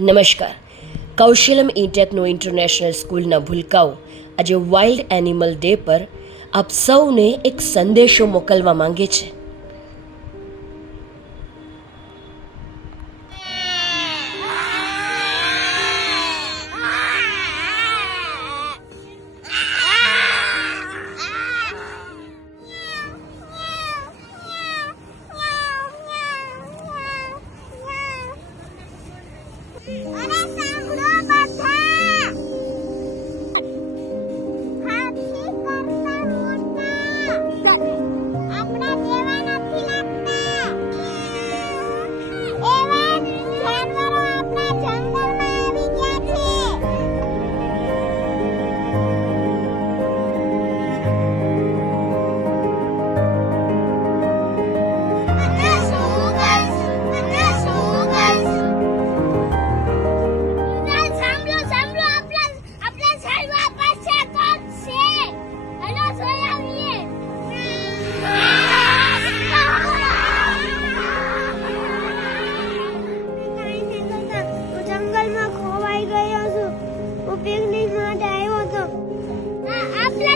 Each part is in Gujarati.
નમસ્કાર. કૌશલમ ઈ-ટેકનો ઇન્ટરનેશનલ સ્કૂલના ભૂલકાઓ આજે વાઇલ્ડ એનિમલ ડે પર આપ સૌને એક સંદેશો મોકલવા માંગે છે.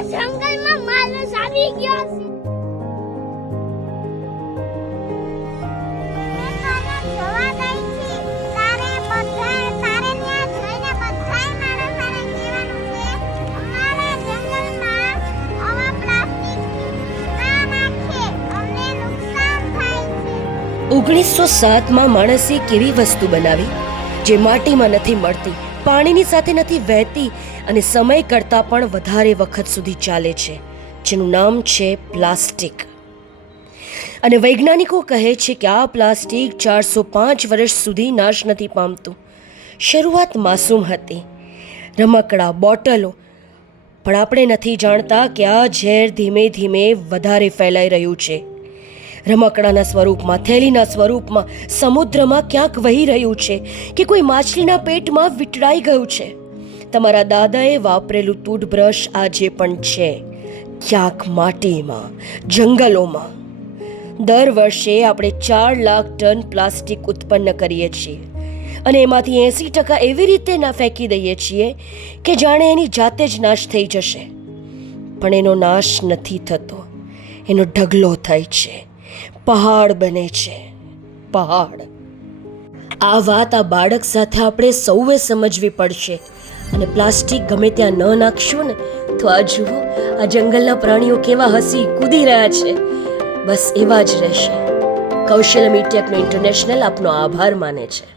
જંગલમાં માણસ આવી ગયો છે. ઓગણીસો 7માં માણસે કેવી વસ્તુ બનાવી જે માટીમાં નથી મળતી, પાણીની સાથે નથી વહેતી અને સમય કરતાં પણ વધારે વખત સુધી ચાલે છે, જેનું નામ છે પ્લાસ્ટિક. અને વૈજ્ઞાનિકો કહે છે કે આ પ્લાસ્ટિક 405 વર્ષ સુધી નાશ નથી પામતું. શરૂઆત માસૂમ હતી, રમકડા, બોટલો, પણ આપણે નથી જાણતા કે આ ઝેર ધીમે ધીમે વધારે ફેલાઈ રહ્યું છે. રમકડાના સ્વરૂપમાં, થેલીના સ્વરૂપમાં, સમુદ્રમાં ક્યાંક વહી રહ્યું છે કે કોઈ માછલીના પેટમાં વીંટળાઈ ગયું છે. તમારા દાદાએ વાપરેલું ટૂથબ્રશ આજે પણ છે ક્યાંક માટીમાં, જંગલોમાં. દર વર્ષે આપણે 4 લાખ ટન પ્લાસ્ટિક ઉત્પન્ન કરીએ છીએ અને એમાંથી 80% એવી રીતે ના ફેંકી દઈએ છીએ કે જાણે એની જાતે જ નાશ થઈ જશે. પણ એનો નાશ નથી થતો, એનો ઢગલો થાય છે, પહાડ બને છે, પહાડ. આ વાત આ બાળક સાથે આપણે સૌએ સમજવી પડશે. અને પ્લાસ્ટિક ગમે ત્યાં ન નાખશું ને તો આ જુઓ, આ જંગલના પ્રાણીઓ કેવા હસી કૂદી રહ્યા છે, બસ એવા જ રહેશે. કૌશલમ ઈ-ટેકનો ઇન્ટરનેશનલ આપનો આભાર માને છે.